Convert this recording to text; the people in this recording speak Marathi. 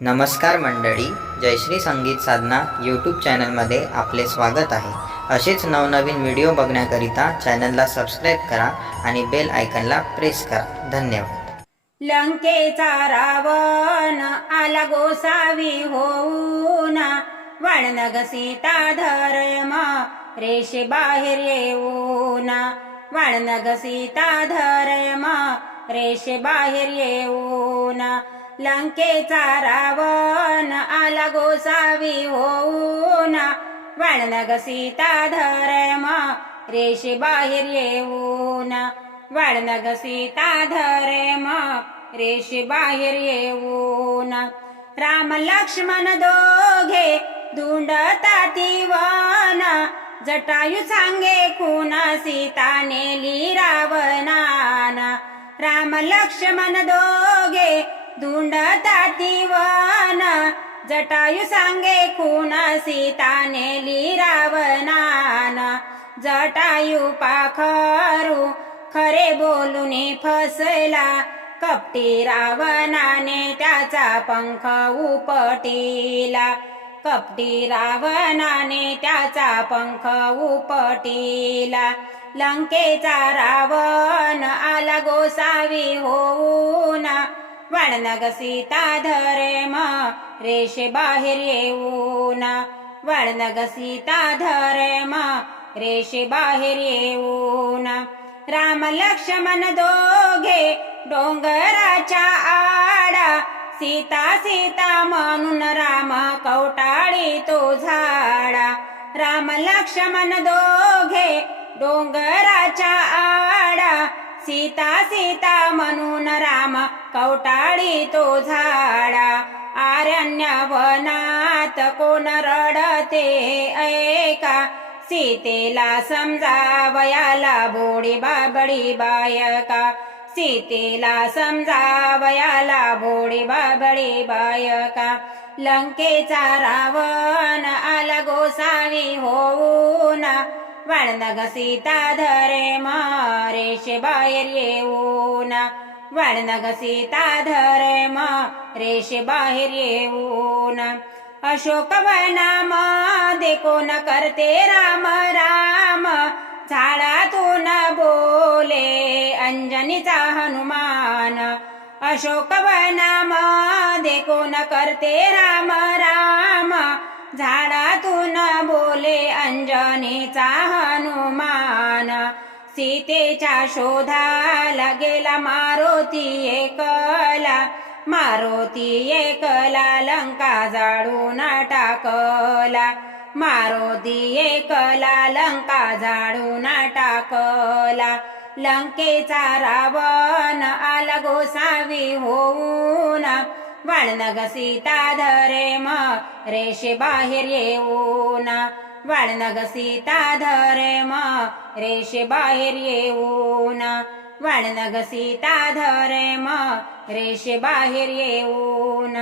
नमस्कार मंडळी, जयश्री संगीत साधना यूट्यूब चॅनलमध्ये आपले स्वागत आहे। असेच नवनवीन व्हिडिओ बघण्याकरिता चॅनलला सबस्क्राईब करा आणि बेल आयकॉनला प्रेस करा। धन्यवाद। लंकेचा रावण आला गोसावी होऊन, वाळनग सीता धर्म रेषे बाहेर येऊन, वाळनग सीता धर्म रेषे बाहेर येऊन, लंकेचा रावण आला गोसावी होऊन, वाळनग सीता धर्म रेषे बाहेर येऊन, वाळनग सीता धर्म रेषे बाहेर येऊन, राम लक्ष्मण दोघे धुंडताती वन, जटायू सांगे खून सीता नेली रावणान, राम लक्ष्मण दोघे धुंडताती वन, जटायू सांगे खून सीता नेली रावणान, जटायू पाखरू खरे बोलूने फसला, कपटी रावणाने त्याचा पंख उपटिला, कपटी रावणाने त्याचा पंख उपटिला, लंकेचा रावण आला गोसावी होऊन, वाळनग सीता धर्म रेषे बाहेर येऊन, वाळनग सीता धर्म रेषे बाहेर येऊन, राम लक्ष्मण दोघे डोंगराच्या आडा, सीता सीता म्हणून राम कवटाळी तो झाडा, राम लक्ष्मण दोघे डोंगराच्या आडा, सीता सीता म्हणून राम कवटाळी तो झाडा, आरण्य वनात कोण रडते ऐका, सीतेला समजावयाला भोळी बाबडी बायका, सीतेला समजावयाला भोळी बाबडी बायका, लंकेचा रावण आला गोसावी होऊन, वाळनग सीता धर्म रेषे बाहेर येऊन, वाळनग सीता धर्म रेषे बाहेर येऊन, अशोकवनामध्ये कोण करते राम राम, झाडातून बोले अंजनीचा हनुमान, अशोकवनामध्ये कोण करते राम राम, झाडातून बोले अंजनीचा हनुमान, सीतेच्या शोधाला गेला मारुती एकला, मारुती एकला लंका जाळून टाकला, मारुती एकला लंका जाळून टाकला, लंकेचा रावण आला गोसावी होऊन, वाळनग सीता धर्म रेषे बाहेर येऊन, वाळनग सीता धर्म रेषे बाहेर येऊन, वाळनग सीता धर्म रेषे बाहेर येऊन।